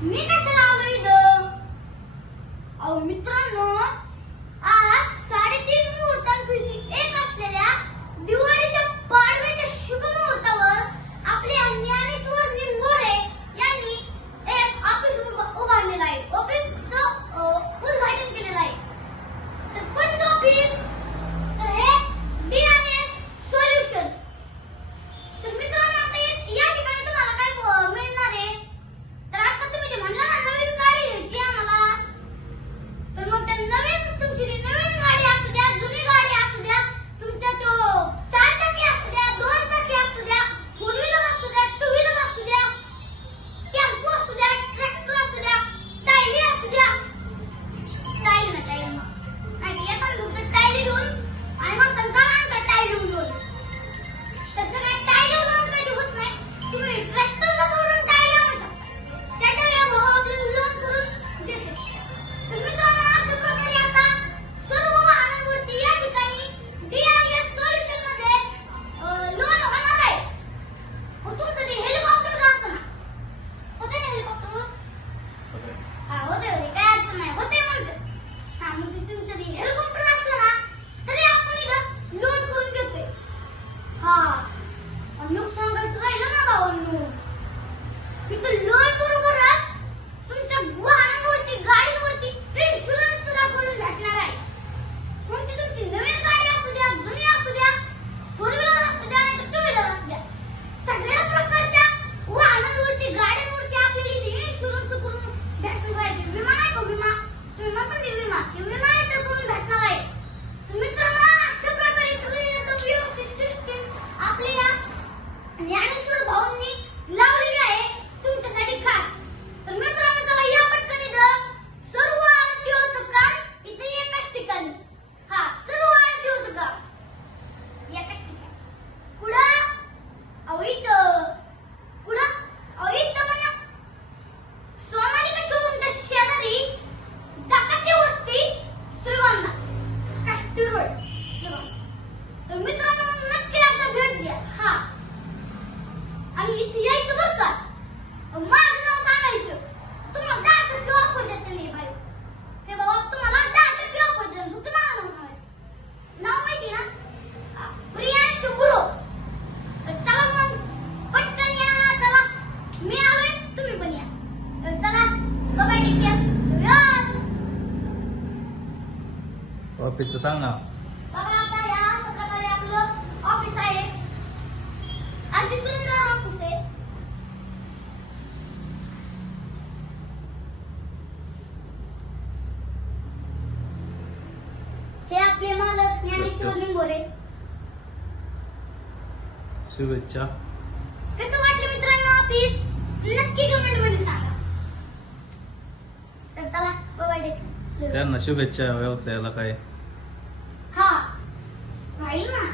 मी कशाला आलो इथं? अहो मित्रांनो, आज 3:30 मुहूर्तांपैकी एक असलेल्या दिवाळीच्या पाडव्याच्या शुभ मुहूर्तावर आपले ज्ञानेश्वर निंबोडे यांनी एक ऑफिस उभारलेलं आहे. ऑफिसचं उद्घाटन केलेलं आहे. तर कोणतं ऑफिस? तर हे DRS सोल्युशन. तर मित्रांनो, आता या ठिकाणी तुम्हाला काय मिळणार आहे? तर आता तुम्ही ते म्हणला ना, नवीन गाडी घ्यायची आम्हाला. तर मग त्या तुमची ती नवीन गाडी असू द्या, जुनी गाडी असू द्या, तुमच्या तो 4 चाकी असू द्या, 2 चाकी असू द्या, 4 व्हीलर असू द्या, 2 व्हीलर असू द्या, टेम्पो असू द्या, ट्रॅक्टर असू द्या, टायली असू द्या. टायली नाही येतात लोक टायली घेऊन आणि मग त्यांना टायली उडवून. तसं काही टायली उडवून काही होत नाही. तुम्ही ट्रॅक्टरला जोडून टायली आणू शकता. त्याच्या भावाचे लोन करून देते. तर मित्रांनो, अशा प्रकारे आता सर्व वाहनांवरती या ठिकाणी DRS सोल्युशन मध्ये लोन होणार आहे. तुमचं ते हेलिकॉप्टर का असं ना होते ना, हेलिकॉप्टरवर होते काय अडचण नाही, होते म्हणते. मग ते तुमचं ते हेलिकॉप्टर असलं ना तरी आपण इथं लोन करून घेतोय. आणि लोक सांगायचं राहिलं ना भावांनो, तिथं लोन बरोबरच तुमच्या वाहनांवरती, गाडीवरती इन्शुरन्स सुद्धा करून भेटणार आहे. मग ती तुमची नवीन गाडी असू द्या, जुनी असू द्या, 4 व्हीलर असू द्या, नाही 2 व्हीलर असू द्या, सगळ्या प्रकारच्या वाहनांवरती, गाड्यांवरती आपल्याला इथे इन्शुरन्स करून भेटून राहायचे. विमा नाही का विमा? तुम्ही म्हणता ते विमा इथं करून भेटणार आहे. तर मित्रांनो, अशा प्रकारे सगळी एकदम व्यवस्थित सिस्टीम आपल्या ज्ञानेश्वर भाऊंनी लावलेली आहे तुमच्यासाठी खास. तर मित्रांनो, चला या पटकन इथं सर्व आरटीओचं काम इथे एकाच ठिकाणी. सर्व आरटीओचं काम एकाच ठिकाणी. कुठं? अहो इथं. कुठं? अहो इथं म्हणा सोनालिका शोरूमच्या शेजारी जाकाती वस्ती, श्रीगोंदा, काष्टी रोड, श्रीगोंदा. तर मित्रांनो, नक्की एकदा भेट द्या. आणि इथे यायचं बरं का. माझं नाव सांगायचं. तुम्हाला 10% ऑफर देते नाही भाई. हे बाबा, तुम्हाला 10% ऑफर देते. फक्त माझं नाव सांगायचं. नाव माहिती ना? प्रियांश गुरु. तर चला मग पटकन या. चला, मी आलोय, तुम्ही पण या. तर चला, बाय टेक केअर. ऑफिसचं सांग ना. बघा, आता या अशा प्रकारे आपलं ऑफिस आहे. अगदी सुंदर ऑफिस आहे. हे आपले मालक ज्ञानेश्वर निंबोरे. शुभेच्छा. कसं वाटलं मित्रांनो ऑफिस? नक्की कमेंट मध्ये सांगा. तर चला, बाय टेक केअर. त्यांना शुभेच्छा व्यवसायाला काय. राहील ना.